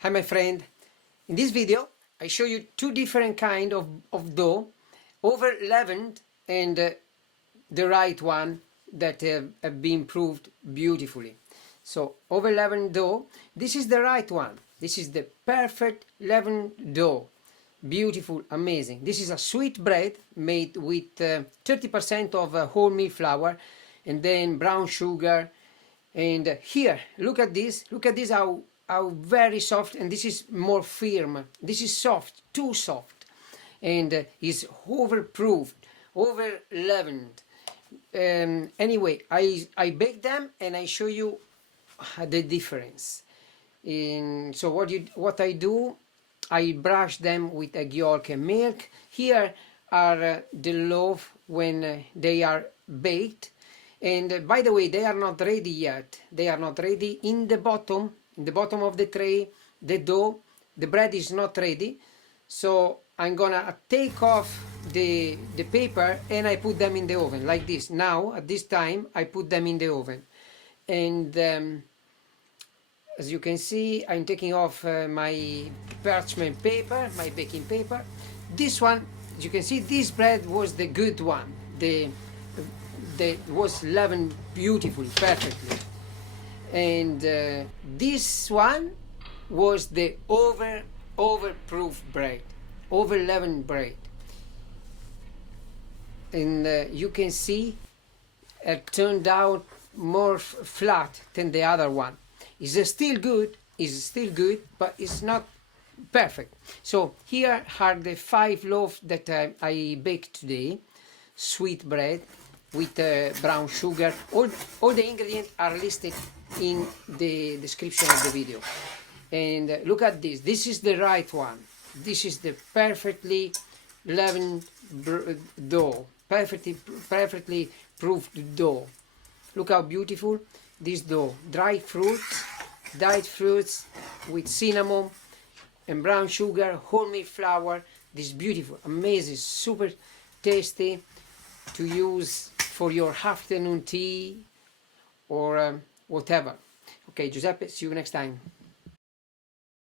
Hi my friend, in this video I show you two different kind of dough, over leavened and the right one that have been proved beautifully. So over leavened dough, this is the right one, this is the perfect leavened dough, beautiful, amazing. This is a sweet bread made with 30% of wholemeal flour and then brown sugar. And here, look at this how very soft, and this is more firm, this is soft, too soft, and is overproofed, over leavened. Anyway, I bake them and I show you the difference. So what I do, I brush them with egg yolk and milk. Here are the loaf when they are baked. And by the way, they are not ready yet. They are not ready. In the bottom of the tray, the dough, the bread is not ready. So I'm gonna take off the paper and I put them in the oven like this. Now, at this time, I put them in the oven. And as you can see, I'm taking off my parchment paper, my baking paper. This one, as you can see, this bread was the good one. That was leavened beautifully, perfectly. And this one was the overproof bread, over leavened bread. And you can see it turned out more flat than the other one. It's still good, but it's not perfect. So here are the 5 loaves that I baked today, sweet bread with brown sugar. All the ingredients are listed in the description of the video. And look at this. This is the right one. This is the perfectly leavened dough, perfectly proofed dough. Look how beautiful this dough. Dried fruits with cinnamon and brown sugar, wholemeal flour. This beautiful, amazing, super tasty to use for your afternoon tea or whatever. Okay, Giuseppe, see you next time.